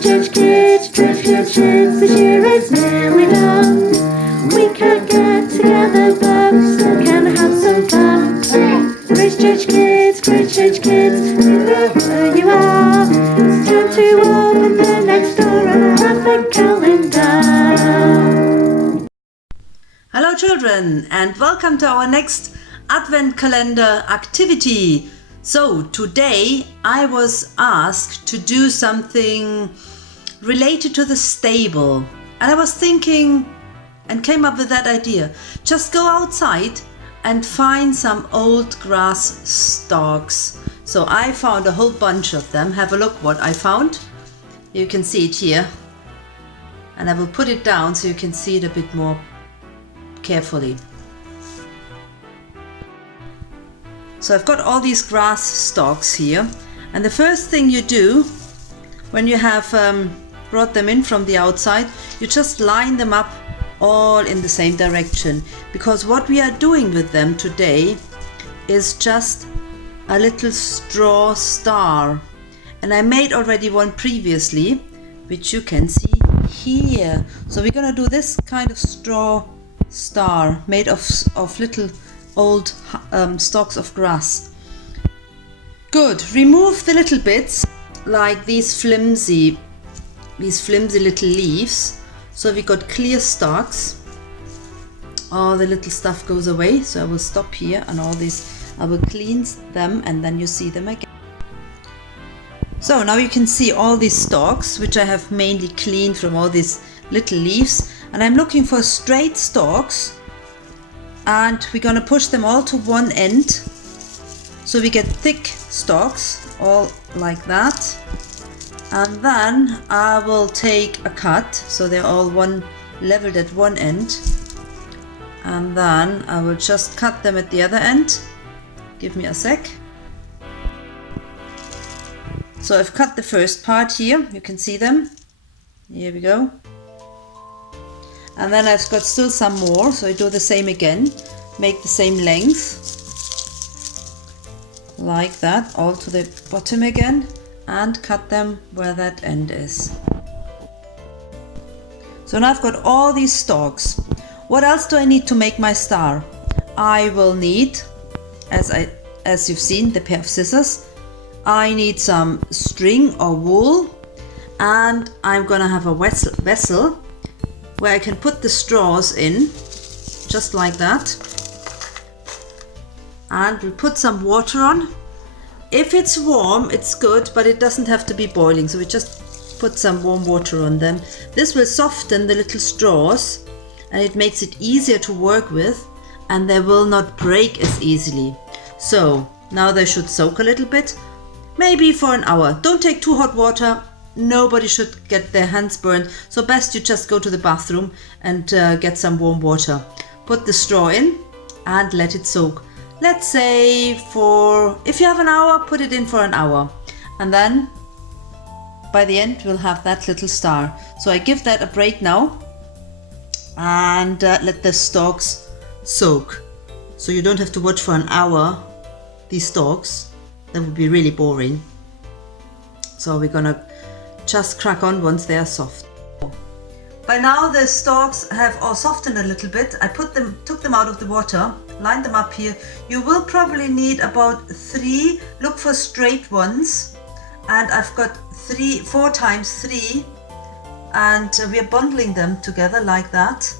Christchurch kids, this year is nearly done. We can't get together, but we still can have some fun. Christchurch kids, whoever you are, it's time to open the next door on our Advent calendar. Hello children, and welcome to our next Advent calendar activity. So today I was asked to do something related to the stable, and I was thinking and came up with that idea. Just go outside and find some old grass stalks. So I found a whole bunch of them. Have a look what I found. You can see it here, and I will put it down so you can see it a bit more carefully. So I've got all these grass stalks here, and the first thing you do when you have brought them in from the outside, you just line them up all in the same direction, because what we are doing with them today is just a little straw star, and I made already one previously which you can see here. So we're gonna do this kind of straw star made of little old stalks of grass. Good. Remove the little bits like these flimsy little leaves. So we got clear stalks. All the little stuff goes away. So I will stop here, and all these I will clean them, and then you see them again. So now you can see all these stalks, which I have mainly cleaned from all these little leaves, and I'm looking for straight stalks, and we're gonna push them all to one end so we get thick stalks, all like that. And then I will take a cut so they're all leveled at one end, and then I will just cut them at the other end. Give me a sec. So I've cut the first part here, you can see them. Here we go. And then I've got still some more, so I do the same again. Make the same length, like that, all to the bottom again, and cut them where that end is. So now I've got all these stalks. What else do I need to make my star? I will need, as you've seen, the pair of scissors. I need some string or wool, and I'm gonna have a vessel where I can put the straws in, just like that. And we'll put some water on. If it's warm, it's good, but it doesn't have to be boiling, so we just put some warm water on them. This will soften the little straws, and it makes it easier to work with, and they will not break as easily. So now they should soak a little bit, maybe for an hour. Don't take too hot water. Nobody should get their hands burned, so best you just go to the bathroom and get some warm water. Put the straw in and let it soak. Let's say if you have an hour, put it in for an hour, and then by the end we'll have that little star. So I give that a break now, and let the stalks soak. So you don't have to watch for an hour these stalks, that would be really boring. So we're gonna just crack on once they are soft. By now the stalks have all softened a little bit. I took them out of the water, lined them up here. You will probably need about 3. Look for straight ones, and I've got 4 times 3, and we are bundling them together like that.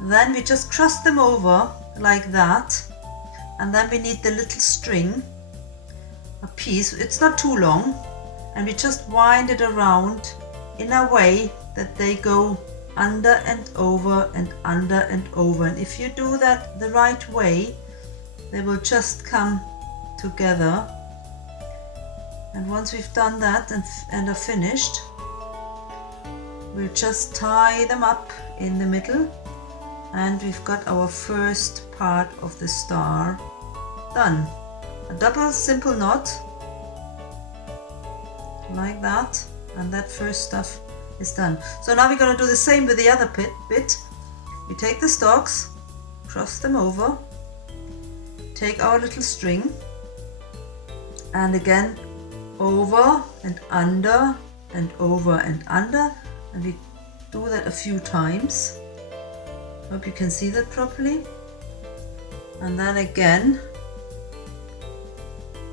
Then we just cross them over like that, and then we need the little string, a piece. It's not too long, and we just wind it around in a way that they go under and over and under and over. And if you do that the right way, they will just come together. And once we've done that and are finished, we'll just tie them up in the middle, and we've got our first part of the star done. A double simple knot like that, and that first stuff is done. So now we're going to do the same with the other bit. We take the stalks, cross them over, take our little string, and again over and under and over and under, and we do that a few times. Hope you can see that properly. And then again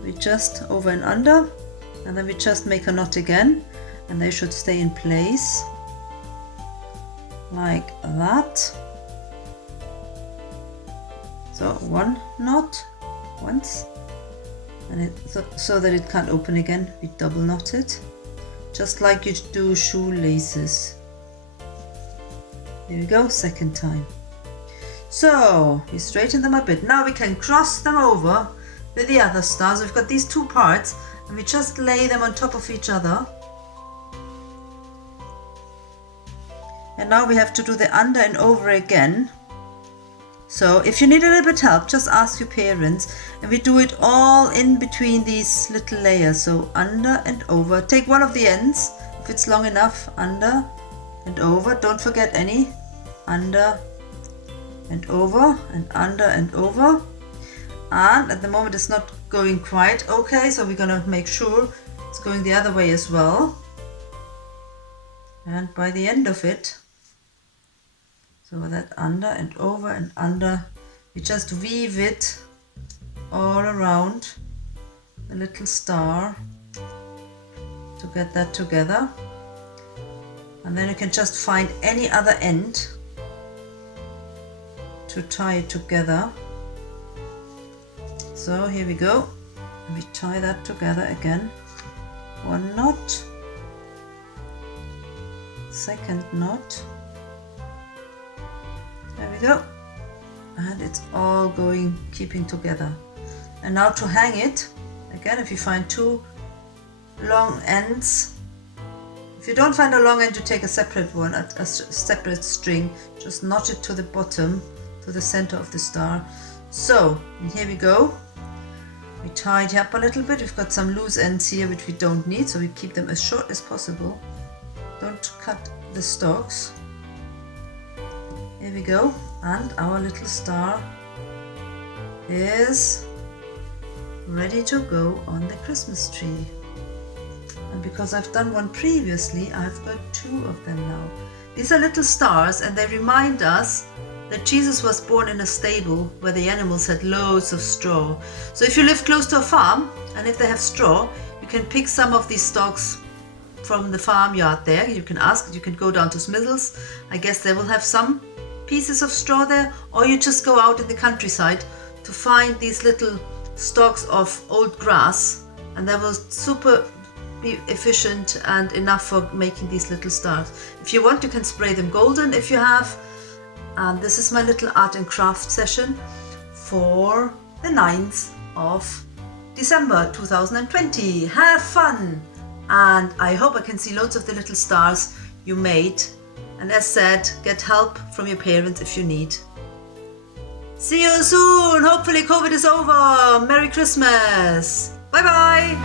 we just over and under, and then we just make a knot again, and they should stay in place like that. So one knot once, and so that it can't open again, we double knot it, just like you do shoelaces. There we go, second time. So we straighten them a bit. Now we can cross them over with the other stars. We've got these two parts, and we just lay them on top of each other. And now we have to do the under and over again. So if you need a little bit help, just ask your parents, and we do it all in between these little layers. So under and over. Take one of the ends if it's long enough. Under and over. Don't forget any. Under and over and under and over. And at the moment it's not going quite okay, so we're gonna make sure it's going the other way as well. And by the end of it, so that under and over and under, we just weave it all around the little star to get that together. And then you can just find any other end to tie it together. So here we go, and we tie that together again. One knot, second knot, there we go, and it's all going, keeping together. And now to hang it, again, if you find two long ends, if you don't find a long end, you take a separate one, a separate string, just knot it to the bottom, to the center of the star. So, and here we go. We tied up a little bit. We've got some loose ends here which we don't need, so we keep them as short as possible. Don't cut the stalks. Here we go, and our little star is ready to go on the Christmas tree. And because I've done one previously, I've got two of them now. These are little stars, and they remind us that Jesus was born in a stable where the animals had loads of straw. So if you live close to a farm, and if they have straw, you can pick some of these stalks from the farmyard there. You can ask, you can go down to Smithers. I guess they will have some pieces of straw there, or you just go out in the countryside to find these little stalks of old grass, and they will super be efficient and enough for making these little stars. If you want, you can spray them golden if you have. And this is my little art and craft session for the 9th of December 2020. Have fun! And I hope I can see loads of the little stars you made. And as said, get help from your parents if you need. See you soon! Hopefully COVID is over! Merry Christmas! Bye bye!